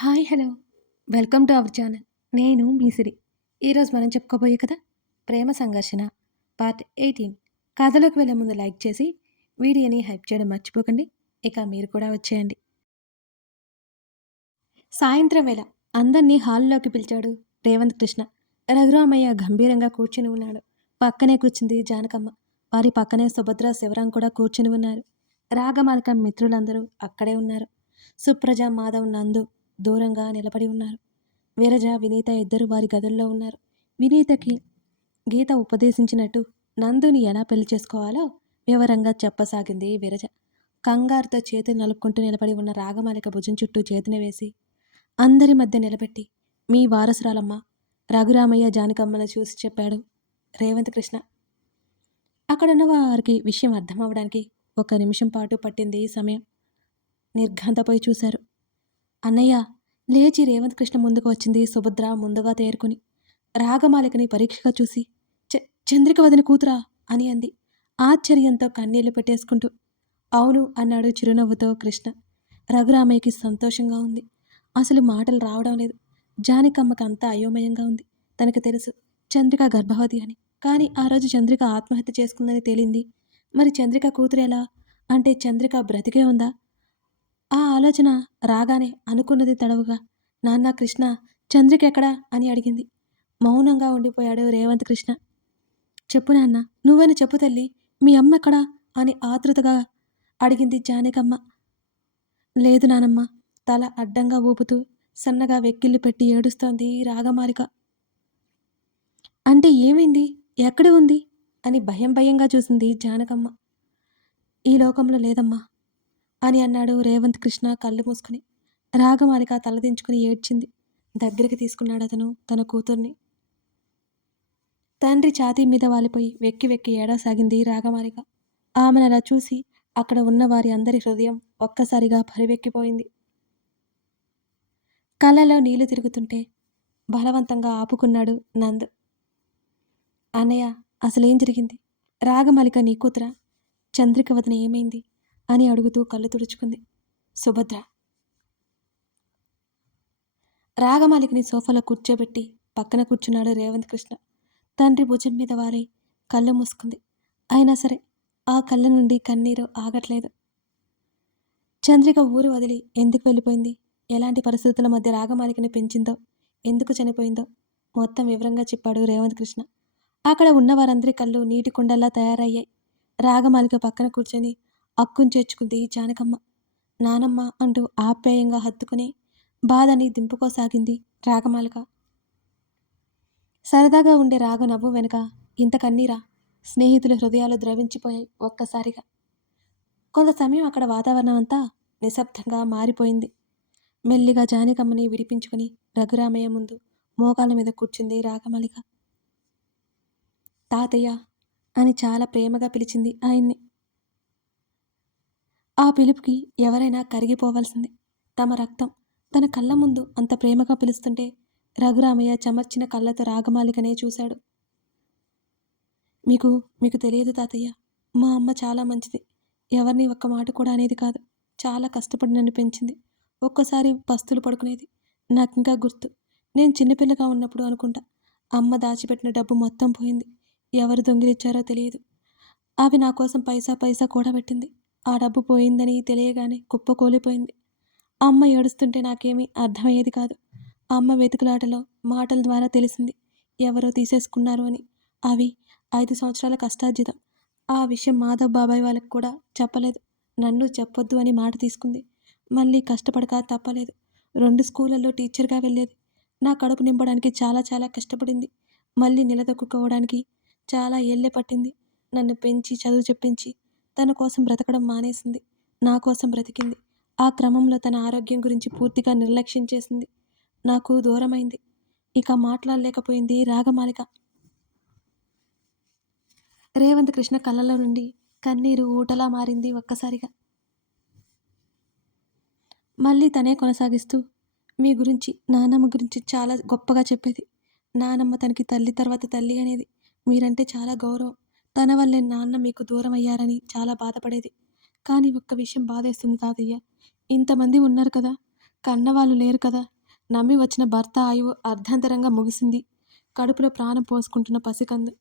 Hi hello welcome to our channel. నేను మీ సిరి. ఈరోజు మనం చెప్పుకోబోయే కథ ప్రేమ సంఘర్షణ పార్ట్ 18. కథలోకి వెళ్ళే ముందు లైక్ చేసి వీడియోని హైప్ చేయడం మర్చిపోకండి. ఇక మీరు కూడా వచ్చేయండి. సాయంత్రం వేళ అందరినీ హాల్లోకి పిలిచాడు రేవంత్ కృష్ణ. రఘురామయ్య గంభీరంగా కూర్చుని ఉన్నాడు. పక్కనే కూర్చుంది జానకమ్మ. వారి పక్కనే సుభద్ర శివరాం కూడా కూర్చుని ఉన్నారు. రాగమాలిక మిత్రులందరూ అక్కడే ఉన్నారు. సుప్రజ మాధవ్ నందు దూరంగా నిలబడి ఉన్నారు. విరజ వినీత ఇద్దరు వారి గదుల్లో ఉన్నారు. వినీతకి గీత ఉపదేశించినట్టు నందుని ఎలా పెళ్లి చేసుకోవాలో వివరంగా చెప్పసాగింది విరజ. కంగారుతో చేతులు నలుపుకుంటూ నిలబడి ఉన్న రాగమాలిక భుజం చుట్టూ చేతిని వేసి అందరి మధ్య నిలబెట్టి మీ వారసురాలమ్మ రఘురామయ్య జానకమ్మను చూసి చెప్పాడు రేవంత్ కృష్ణ. అక్కడున్న వారికి విషయం అర్థం అవడానికి 1 నిమిషం పాటు పట్టింది సమయం. నిర్ఘాంతపోయి చూశారు. అన్నయ్య లేచి రేవంత్ కృష్ణ ముందుకు వచ్చింది సుభద్ర ముందుగా తేరుకుని. రాగమాలికని పరీక్షగా చూసి చంద్రిక వదిన కూతురా అని అంది ఆశ్చర్యంతో కన్నీళ్లు పెట్టేసుకుంటూ. అవును అన్నాడు చిరునవ్వుతో కృష్ణ. రఘురామయ్యకి సంతోషంగా ఉంది. అసలు మాటలు రావడం లేదు. జానకమ్మకి అంతా అయోమయంగా ఉంది. తనకు తెలుసు చంద్రిక గర్భవతి అని. కానీ ఆ రోజు చంద్రిక ఆత్మహత్య చేసుకుందని తేలింది. మరి చంద్రిక కూతురు ఎలా? అంటే చంద్రిక బ్రతికే ఉందా? ఆ ఆలోచన రాగానే అనుకున్నది తడవుగా నాన్న కృష్ణ చంద్రిక ఎక్కడా అని అడిగింది. మౌనంగా ఉండిపోయాడు రేవంత్ కృష్ణ. చెప్పు నాన్న, నువ్వని చెప్పు తల్లి, మీ అమ్మ ఎక్కడా అని ఆతృతగా అడిగింది జానకమ్మ. లేదు నానమ్మ, తల అడ్డంగా ఊపుతూ సన్నగా వెక్కిళ్ళు పెట్టి ఏడుస్తోంది రాగమాలిక. అంటే ఏమైంది, ఎక్కడ ఉంది అని భయం భయంగా చూసింది జానకమ్మ. ఈ లోకంలో లేదమ్మా అని అన్నాడు రేవంత్ కృష్ణ కళ్ళు మూసుకుని. రాగమాలిక తలదించుకుని ఏడ్చింది. దగ్గరికి తీసుకున్నాడు అతను తన కూతుర్ని. తండ్రి ఛాతీ మీద వాలిపోయి వెక్కి వెక్కి ఏడవసాగింది రాగమాలిక. ఆమెను అలా చూసి అక్కడ ఉన్న వారి అందరి హృదయం ఒక్కసారిగా పరివెక్కిపోయింది. కళ్ళలో నీళ్లు తిరుగుతుంటే బలవంతంగా ఆపుకున్నాడు నంద్. అన్నయ్య, అసలేం జరిగింది? రాగమాలిక నీ కూతురా? చంద్రిక వదిన ఏమైంది అని అడుగుతూ కళ్ళు తుడుచుకుంది సుభద్ర. రాగమాలికని సోఫాలో కూర్చోబెట్టి పక్కన కూర్చున్నాడు రేవంత్ కృష్ణ. తండ్రి భుజం మీద వాలి కళ్ళు మూసుకుంది. అయినా సరే ఆ కళ్ళ నుండి కన్నీరు ఆగట్లేదు. చంద్రిక ఊరు వదిలి ఎందుకు వెళ్ళిపోయింది? ఎలాంటి పరిస్థితుల మధ్య రాగమాలికని పెంచిందో, ఎందుకు చనిపోయిందో మొత్తం వివరంగా చెప్పాడు రేవంత్ కృష్ణ. అక్కడ ఉన్న వారందరి కళ్ళు నీటి కుండల్లా తయారయ్యాయి. రాగమాలిక పక్కన కూర్చొని అక్కుని చేర్చుకుంది జానకమ్మ. నానమ్మ అంటూ ఆప్యాయంగా హత్తుకుని బాధని దింపుకోసాగింది రాగమాలిక. సరదాగా ఉండే రాగ నవ్వు వెనుక ఇంత కన్నీరా? స్నేహితుల హృదయాలు ద్రవించిపోయాయి ఒక్కసారిగా. కొంత సమయం అక్కడ వాతావరణం అంతా నిశ్శబ్దంగా మారిపోయింది. మెల్లిగా జానకమ్మని విడిపించుకుని రఘురామయ్య ముందు మోకాల మీద కూర్చుంది రాగమాలిక. తాతయ్య అని చాలా ప్రేమగా పిలిచింది ఆయన్ని. ఆ పిలుపుకి ఎవరైనా కరిగిపోవలసింది. తమ రక్తం తన కళ్ళ ముందు అంత ప్రేమగా పిలుస్తుంటే రఘురామయ్య చెమర్చిన కళ్ళతో రాగమాలికనే చూశాడు. మీకు మీకు తెలియదు తాతయ్య, మా అమ్మ చాలా మంచిది. ఎవరిని ఒక్క మాట కూడా అనేది కాదు. చాలా కష్టపడి నన్ను పెంచింది. ఒక్కోసారి పస్తులు పడుకునేది. నాకింకా గుర్తు. నేను చిన్నపిల్లగా ఉన్నప్పుడు అనుకుంటా అమ్మ దాచిపెట్టిన డబ్బు మొత్తం పోయింది. ఎవరు దొంగిలిచ్చారో తెలియదు. అవి నా కోసం పైసా పైసా కూడబెట్టింది. ఆ డబ్బు పోయిందని తెలియగానే కుప్పకూలిపోయింది. అమ్మ ఏడుస్తుంటే నాకేమీ అర్థమయ్యేది కాదు. అమ్మ వెతుకులాటలో మాటల ద్వారా తెలిసింది ఎవరో తీసేసుకున్నారు అని. అవి 5 సంవత్సరాల కష్టార్జితం. ఆ విషయం మాధవ్ బాబాయ్ వాళ్ళకి కూడా చెప్పలేదు. నన్ను చెప్పొద్దు అని మాట తీసుకుంది. మళ్ళీ కష్టపడక తప్పలేదు. 2 స్కూళ్ళల్లో టీచర్గా వెళ్ళేది. నా కడుపు నింపడానికి చాలా చాలా కష్టపడింది. మళ్ళీ నిలదొక్కుకోవడానికి చాలా ఏళ్ళే పట్టింది. నన్ను పెంచి చదువు చెప్పించి తన కోసం బ్రతకడం మానేసింది. నా కోసం బ్రతికింది. ఆ క్రమంలో తన ఆరోగ్యం గురించి పూర్తిగా నిర్లక్ష్యం చేసింది. నాకు దూరమైంది. ఇక మాట్లాడలేకపోయింది రాగమాలిక. రేవంత్ కృష్ణ కళ్ళలో నుండి కన్నీరు ఊటలా మారింది ఒక్కసారిగా. మళ్ళీ తనే కొనసాగిస్తూ మీ గురించి, నానమ్మ గురించి చాలా గొప్పగా చెప్పేది. నానమ్మ తనకి తల్లి తర్వాత తల్లి అనేది. మీరంటే చాలా గౌరవం. తన వల్లే నాన్న మీకు దూరం అయ్యారని చాలా బాధపడేది. కానీ ఒక్క విషయం బాధేస్తుంది తాతయ్య. ఇంతమంది ఉన్నారు కదా, కన్నవాళ్ళు లేరు కదా. నమ్మి వచ్చిన భర్త ఆయువు అర్ధాంతరంగా ముగిసింది. కడుపులో ప్రాణం పోసుకుంటున్న పసికందు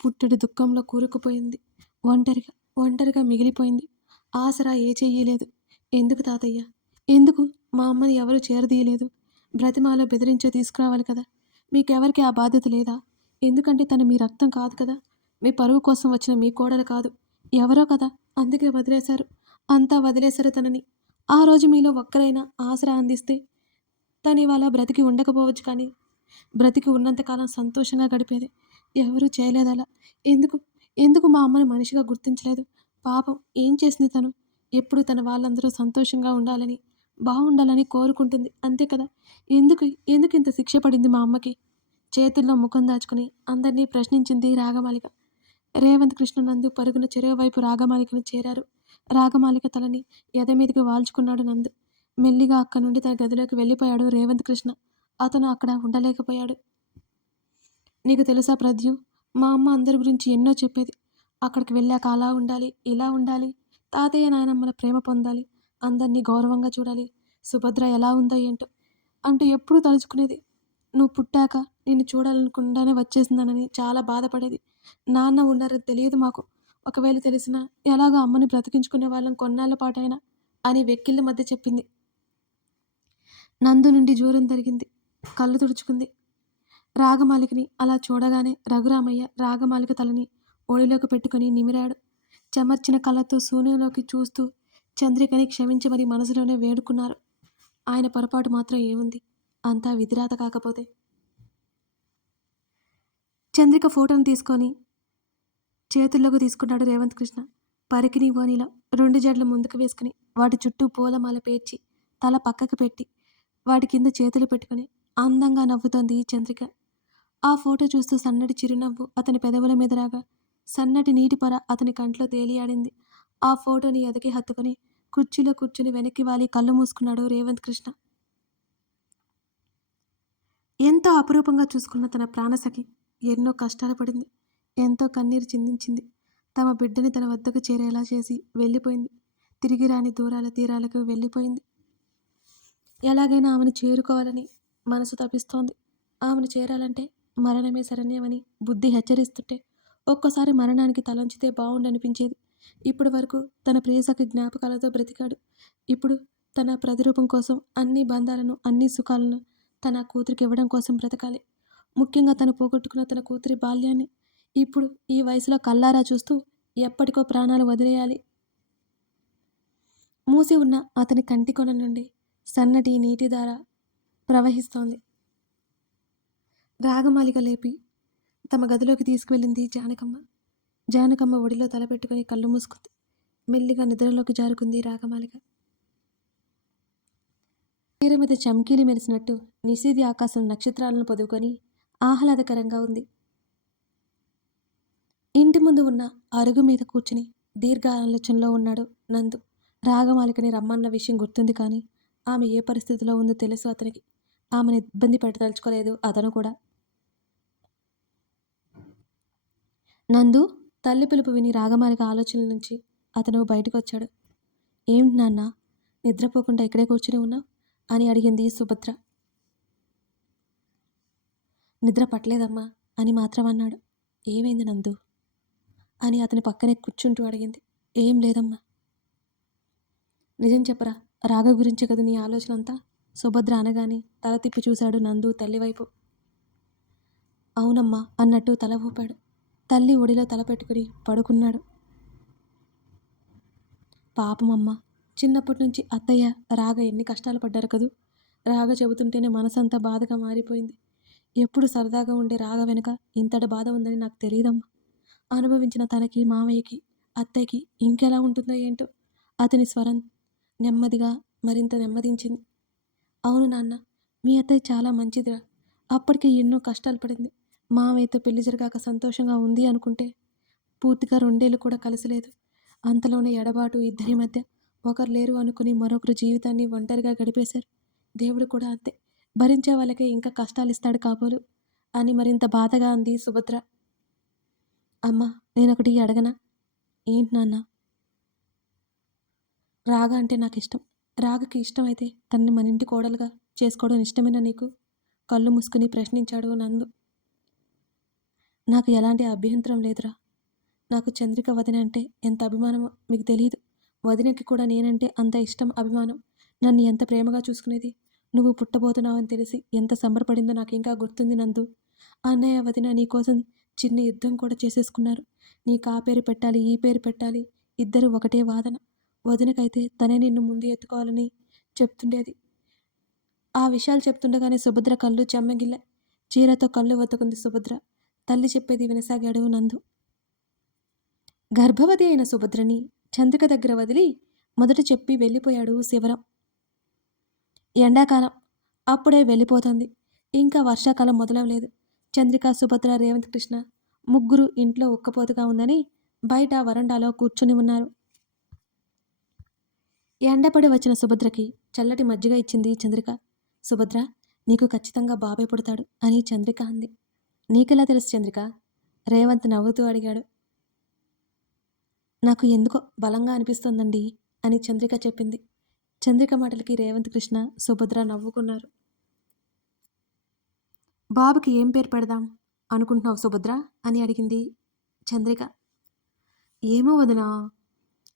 పుట్టెడు దుఃఖంలో కూరుకుపోయింది. ఒంటరిగా ఒంటరిగా మిగిలిపోయింది. ఆసరా ఏ చెయ్యలేదు. ఎందుకు తాతయ్య? ఎందుకు మా అమ్మని ఎవరు చేరదీయలేదు? బ్రతిమాలో బెదిరించో తీసుకురావాలి కదా. మీకెవరికి ఆ బాధ్యత లేదా? ఎందుకంటే తను మీ రక్తం కాదు కదా. మీ పరువు కోసం వచ్చిన మీ కోడలు కాదు, ఎవరో కదా. అందుకే వదిలేశారు. అంతా వదిలేశారు తనని. ఆ రోజు మీలో ఒక్కరైనా ఆసరా అందిస్తే తను ఇవాళ బ్రతికి ఉండకపోవచ్చు, కానీ బ్రతికి ఉన్నంతకాలం సంతోషంగా గడిపేది. ఎవరూ చేయలేదలా. ఎందుకు ఎందుకు మా అమ్మని మనిషిగా గుర్తించలేదు? పాపం ఏం చేసింది తను? ఎప్పుడు తన వాళ్ళందరూ సంతోషంగా ఉండాలని, బాగుండాలని కోరుకుంటుంది, అంతే కదా. ఎందుకు ఎందుకు ఇంత శిక్ష పడింది మా అమ్మకి? చేతుల్లో ముఖం దాచుకుని అందరినీ ప్రశ్నించింది రాగమాలిక. రేవంత్ కృష్ణ నందు పరుగున చెరువు వైపు రాగమాలికను చేరారు. రాగమాలిక తలని ఎదమీదికి వాల్చుకున్నాడు నందు. మెల్లిగా అక్కడి నుండి తన గదిలోకి వెళ్ళిపోయాడు రేవంత్ కృష్ణ. అతను అక్కడ ఉండలేకపోయాడు. నీకు తెలుసా ప్రద్యు, మా అమ్మ అందరి గురించి ఎన్నో చెప్పేది. అక్కడికి వెళ్ళాక అలా ఉండాలి, ఇలా ఉండాలి, తాతయ్య నాయనమ్మల ప్రేమ పొందాలి, అందరినీ గౌరవంగా చూడాలి, సుభద్ర ఎలా ఉందో ఏంటో అంటూ ఎప్పుడూ తలుచుకునేది. నువ్వు పుట్టాక నిన్ను చూడాలనుకుండానే వచ్చేసిందనని చాలా బాధపడేది. నాన్న ఉన్నారని తెలియదు మాకు. ఒకవేళ తెలిసినా ఎలాగో అమ్మని బ్రతికించుకునే వాళ్ళం కొన్నాళ్ళ పాటైనా అని వెక్కిళ్ళ మధ్య చెప్పింది. నందు నుండి దూరం జరిగింది. కళ్ళు తుడుచుకుంది. రాగమాలికని అలా చూడగానే రఘురామయ్య రాగమాలిక తలని ఒడిలోకి పెట్టుకుని నిమిరాడు. చెమర్చిన కళ్ళతో శూన్యంలోకి చూస్తూ చంద్రికని క్షమించమని మనసులోనే వేడుకున్నారు. ఆయన పొరపాటు మాత్రం ఏముంది? అంతా విధిరాత కాకపోతే. చంద్రిక ఫోటోను తీసుకొని చేతుల్లోకి తీసుకున్నాడు రేవంత్ కృష్ణ. పరికిని ఓనిలో 2 జడలు ముందుకు వేసుకుని వాటి చుట్టూ పూలమాల పేర్చి తల పక్కకు పెట్టి వాటి కింద చేతులు పెట్టుకుని అందంగా నవ్వుతోంది చంద్రిక. ఆ ఫోటో చూస్తూ సన్నటి చిరునవ్వు అతని పెదవుల మీద రాగా సన్నటి నీటి పొర అతని కంట్లో తేలియాడింది. ఆ ఫోటోని ఎదకి హత్తుకొని కుర్చీలో కూర్చుని వెనక్కి వాలి కళ్ళు మూసుకున్నాడు రేవంత్ కృష్ణ. ఎంతో అపురూపంగా చూసుకున్న తన ప్రాణసఖి ఎన్నో కష్టాలు పడింది. ఎంతో కన్నీరు చిందించింది. తమ బిడ్డని తన వద్దకు చేరేలా చేసి వెళ్ళిపోయింది. తిరిగి రాని దూరాల తీరాలకు వెళ్ళిపోయింది. ఎలాగైనా ఆమెను చేరుకోవాలని మనసు తపిస్తోంది. ఆమెను చేరాలంటే మరణమే శరణ్యమని బుద్ధి హెచ్చరిస్తుంటే ఒక్కోసారి మరణానికి తలంచితే బాగుండనిపించేది. ఇప్పటి వరకు తన ప్రియసఖి జ్ఞాపకాలతో బ్రతికాడు. ఇప్పుడు తన ప్రతిరూపం కోసం అన్ని బంధాలను, అన్ని సుఖాలను తన కూతురికి ఇవ్వడం కోసం బ్రతకాలి. ముఖ్యంగా తను పోగొట్టుకున్న తన కూతురి బాల్యాన్ని ఇప్పుడు ఈ వయసులో కల్లారా చూస్తూ ఎప్పటికో ప్రాణాలు వదిలేయాలి. మూసి ఉన్న అతని కంటి కొన నుండి సన్నటి నీటిధార ప్రవహిస్తోంది. రాగమాలిక లేపి తమ గదిలోకి తీసుకువెళ్ళింది జానకమ్మ. జానకమ్మ ఒడిలో తలపెట్టుకుని కళ్ళు మూసుకుంది. మెల్లిగా నిద్రలోకి జారుకుంది రాగమాలిక. తీర మీద చమ్కీలు మెరిసినట్టు నిశీది ఆకాశం నక్షత్రాలను పొదువుకొని ఆహ్లాదకరంగా ఉంది. ఇంటి ముందు ఉన్న అరుగు మీద కూర్చుని దీర్ఘ ఆలోచనలో ఉన్నాడు నందు. రాగమాలికని రమ్మన్న విషయం గుర్తుంది, కానీ ఆమె ఏ పరిస్థితిలో ఉందో తెలుసు అతనికి. ఆమెను ఇబ్బంది పెట్టదలుచుకోలేదు అతను కూడా. నందు తల్లి పిలుపు విని రాగమాలిక ఆలోచనల నుంచి అతను బయటకు వచ్చాడు. ఏమిటి నాన్న, నిద్రపోకుండా ఇక్కడే కూర్చుని ఉన్నావు అని అడిగింది సుభద్ర. నిద్ర పట్టలేదమ్మా అని మాత్రం అన్నాడు. ఏమైంది నందు అని అతని పక్కనే కూర్చుంటూ అడిగింది. ఏం లేదమ్మా. నిజం చెప్పరా, రాగ గురించి కదా నీ ఆలోచన అంతా? సుభద్ర అనగానే తల తిప్పి చూశాడు నందు తల్లివైపు. అవునమ్మా అన్నట్టు తల ఊపాడు. తల్లి ఒడిలో తల పెట్టుకుని పడుకున్నాడు. పాపమమ్మ, చిన్నప్పటి నుంచి అత్తయ్య రాగ ఎన్ని కష్టాలు పడ్డారు కదూ. రాగ చెబుతుంటేనే మనసంతా బాధగా మారిపోయింది. ఎప్పుడు సరదాగా ఉండే రాగ వెనుక ఇంతటి బాధ ఉందని నాకు తెలియదమ్మా. అనుభవించిన తనకి, మామయ్యకి, అత్తయ్యకి ఇంకెలా ఉంటుందో ఏంటో. అతని స్వరం నెమ్మదిగా మరింత నెమ్మదించింది. అవును నాన్న, మీ అత్తయ్య చాలా మంచిదిరా. అప్పటికే ఎన్నో కష్టాలు పడింది. మామయ్యతో పెళ్లి జరగాక సంతోషంగా ఉంది అనుకుంటే పూర్తిగా 2 ఏళ్ళు కూడా కలిసిలేదు. అంతలోనే ఎడబాటు ఇద్దరి మధ్య. ఒకరు లేరు అనుకుని మరొకరు జీవితాన్ని ఒంటరిగా గడిపేశారు. దేవుడు కూడా అంతే, భరించే వాళ్ళకే ఇంకా కష్టాలు ఇస్తాడు కాబోలు అని మరింత బాధగా అంది సుభద్ర. అమ్మా, నేనొకటి అడగనా? ఏంటి నాన్న? రాగా అంటే నాకు ఇష్టం. రాగకి ఇష్టమైతే తనని మన ఇంటి కోడలుగా చేసుకోవడం ఇష్టమేనా నీకు? కళ్ళు మూసుకుని ప్రశ్నించాడు నందు. నాకు ఎలాంటి అభ్యంతరం లేదురా. నాకు చంద్రిక వదిన అంటే ఎంత అభిమానమో మీకు తెలీదు. వదినకి కూడా నేనంటే అంత ఇష్టం, అభిమానం. నన్ను ఎంత ప్రేమగా చూసుకునేది. నువ్వు పుట్టబోతున్నావని తెలిసి ఎంత సంబరపడిందో నాకింకా గుర్తుంది నందు. అన్నయ్య, వదిన నీకోసం చిన్న యుద్ధం కూడా చేసేసుకున్నారు. నీకు ఆ పేరు పెట్టాలి, ఈ పేరు పెట్టాలి. ఇద్దరు ఒకటే వాదన. వదినకైతే తనే నిన్ను ముందు ఎత్తుకోవాలని చెప్తుండేది. ఆ విషయాలు చెప్తుండగానే సుభద్ర కళ్ళు చెమ్మగిల్ల. చీరతో కళ్ళు వత్తుకుంది సుభద్ర. తల్లి చెప్పేది వినసాగాడు నందు. గర్భవతి అయిన సుభద్రని చంద్రిక దగ్గర వదిలి మొదట చెప్పి వెళ్ళిపోయాడు శివరం. ఎండాకాలం అప్పుడే వెళ్ళిపోతుంది. ఇంకా వర్షాకాలం మొదలవలేదు. చంద్రిక, సుభద్ర, రేవంత్ కృష్ణ ముగ్గురు ఇంట్లో ఉక్కపోతగా ఉందని బయట వరండాలో కూర్చుని ఉన్నారు. ఎండపడి వచ్చిన సుభద్రకి చల్లటి మజ్జిగ ఇచ్చింది చంద్రిక. సుభద్ర, నీకు ఖచ్చితంగా బాబే పుడతాడు అని చంద్రిక అంది. నీకెలా తెలుసు చంద్రిక? రేవంత్ నవ్వుతూ అడిగాడు. నాకు ఎందుకో బలంగా అనిపిస్తోందండి అని చంద్రిక చెప్పింది. చంద్రిక మాటలకి రేవంత్ కృష్ణ, సుభద్ర నవ్వుకున్నారు. బాబుకి ఏం పేరు పెడదాం అనుకుంటున్నావు సుభద్ర అని అడిగింది చంద్రిక. ఏమో వదినా,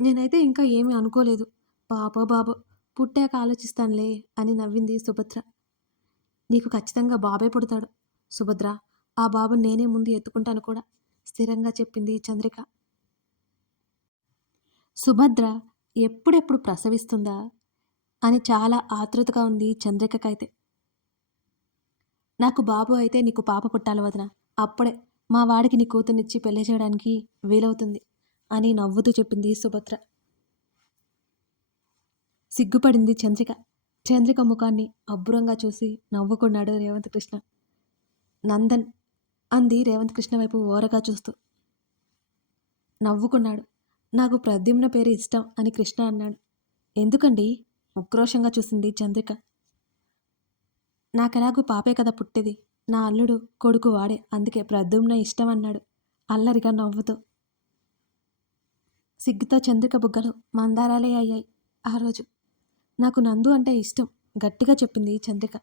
నేనైతే ఇంకా ఏమీ అనుకోలేదు. పాపో బాబో పుట్టాక ఆలోచిస్తానులే అని నవ్వింది సుభద్ర. నీకు ఖచ్చితంగా బాబే పుడతాడు సుభద్ర. ఆ బాబుని నేనే ముందు ఎత్తుకుంటాను కూడా స్థిరంగా చెప్పింది చంద్రిక. సుభద్ర ఎప్పుడెప్పుడు ప్రసవిస్తుందా అని చాలా ఆతృతగా ఉంది చంద్రికకైతే. నాకు బాబు అయితే నీకు పాప పుట్టాలి వదిన. అప్పుడే మా వాడికి నీ కూతుర్నిచ్చి పెళ్లి చేయడానికి వీలవుతుంది అని నవ్వుతూ చెప్పింది సుభద్ర. సిగ్గుపడింది చంద్రిక. చంద్రిక ముఖాన్ని అబ్బురంగా చూసి నవ్వుకున్నాడు రేవంత్ కృష్ణ. నందన్ అంది రేవంత్ కృష్ణ వైపు ఓరగా చూస్తూ. నవ్వుకున్నాడు. నాకు ప్రద్యుమ్న పేరు ఇష్టం అని కృష్ణ అన్నాడు. ఎందుకండి? ఉక్రోషంగా చూసింది చంద్రిక. నాకెలాగూ పాపే కదా పుట్టేది. నా అల్లుడు కొడుకు వాడే, అందుకే ప్రద్యుమ్న ఇష్టం అన్నాడు అల్లరిగా నవ్వుతూ. సిగ్గుతో చంద్రిక బుగ్గలు మందారాలే అయ్యాయి ఆ రోజు. నాకు నందు అంటే ఇష్టం గట్టిగా చెప్పింది చంద్రిక.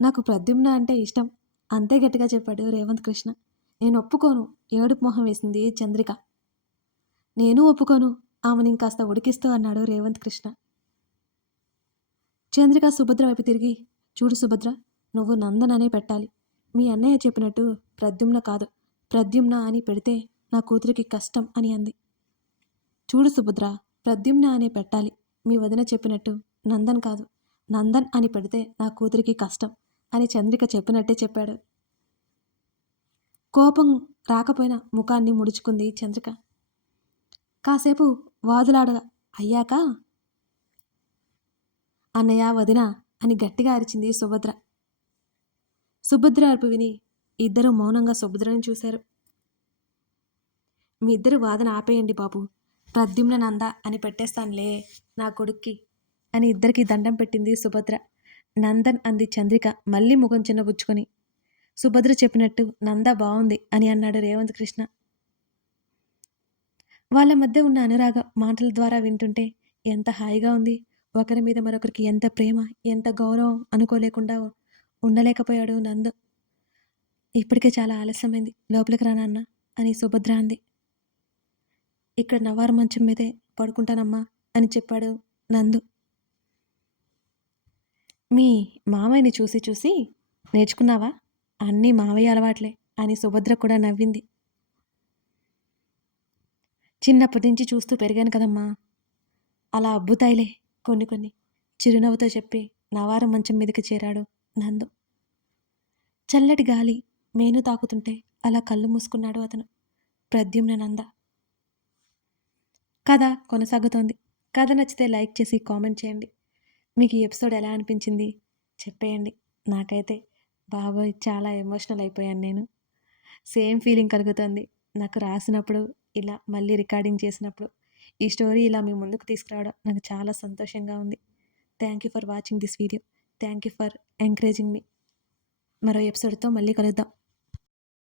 నాకు ప్రద్యుమ్న అంటే ఇష్టం అంతే గట్టిగా చెప్పాడు రేవంత్ కృష్ణ. నేను ఒప్పుకోను ఏడుపు మొహం వేసింది చంద్రిక. నేను ఒప్పుకోను ఆమెని ఇంకాస్త ఉడికిస్తూ అన్నాడు రేవంత్ కృష్ణ. చంద్రిక సుభద్ర వైపు తిరిగి, చూడు సుభద్ర, నువ్వు నందన్ అనే పెట్టాలి. మీ అన్నయ్య చెప్పినట్టు ప్రద్యుమ్న కాదు, ప్రద్యుమ్న అని పెడితే నా కూతురికి కష్టం అని అంది. చూడు సుభద్ర, ప్రద్యుమ్న అనే పెట్టాలి. మీ వదిన చెప్పినట్టు నందన్ కాదు, నందన్ అని పెడితే నా కూతురికి కష్టం అని చంద్రిక చెప్పినట్టే చెప్పాడు. కోపం రాకపోయినా ముఖాన్ని ముడుచుకుంది చంద్రిక. కాసేపు వాదులాడగా అయ్యాక, అన్నయ్య, వదిన అని గట్టిగా అరిచింది సుభద్ర. సుభద్ర అరుపు విని ఇద్దరూ మౌనంగా సుభద్రని చూశారు. మీ ఇద్దరు వాదన ఆపేయండి బాబు, ప్రద్యుమ్న నంద అని పెట్టేస్తానులే నా కొడుక్కి అని ఇద్దరికి దండం పెట్టింది సుభద్ర. నందన్ అంది చంద్రిక మళ్ళీ ముఖం చిన్నబుచ్చుకొని. సుభద్ర చెప్పినట్టు నంద బాగుంది అని అన్నాడు రేవంత్ కృష్ణ. వాళ్ళ మధ్య ఉన్న అనురాగం మాటల ద్వారా వింటుంటే ఎంత హాయిగా ఉంది. ఒకరి మీద మరొకరికి ఎంత ప్రేమ, ఎంత గౌరవం అనుకోలేకుండా ఉండలేకపోయాడు నందు. ఇప్పటికే చాలా ఆలస్యమైంది, లోపలికి రానన్న అని సుభద్ర అంది. ఇక్కడ నవారు మంచం మీదే పడుకుంటానమ్మా అని చెప్పాడు నందు. మీ మామయ్యని చూసి చూసి నేర్చుకున్నావా? అన్నీ మావయ్య అలవాట్లే అని సుభద్ర కూడా నవ్వింది. చిన్నప్పటి నుంచి చూస్తూ పెరిగాను కదమ్మా, అలా అబ్బుతాయిలే కొన్ని కొన్ని చిరునవ్వుతో చెప్పి నవారు మంచం మీదకి చేరాడు నందు. చల్లటి గాలి మేను తాకుతుంటే అలా కళ్ళు మూసుకున్నాడు అతను. ప్రద్యుమ్న నంద. కథ కొనసాగుతోంది. కథ నచ్చితే లైక్ చేసి కామెంట్ చేయండి. మీకు ఈ ఎపిసోడ్ ఎలా అనిపించింది చెప్పేయండి. నాకైతే బాబోయ్ చాలా ఎమోషనల్ అయిపోయాను నేను. సేమ్ ఫీలింగ్ కలుగుతుంది నాకు రాసినప్పుడు, ఇలా మళ్ళీ రికార్డింగ్ చేసినప్పుడు. ఈ స్టోరీ ఇలా మీ ముందుకు తీసుకురావడం నాకు చాలా సంతోషంగా ఉంది. Thank you for watching this video. Thank you for encouraging మీ. మరో ఎపిసోడ్తో మళ్ళీ కలుద్దాం.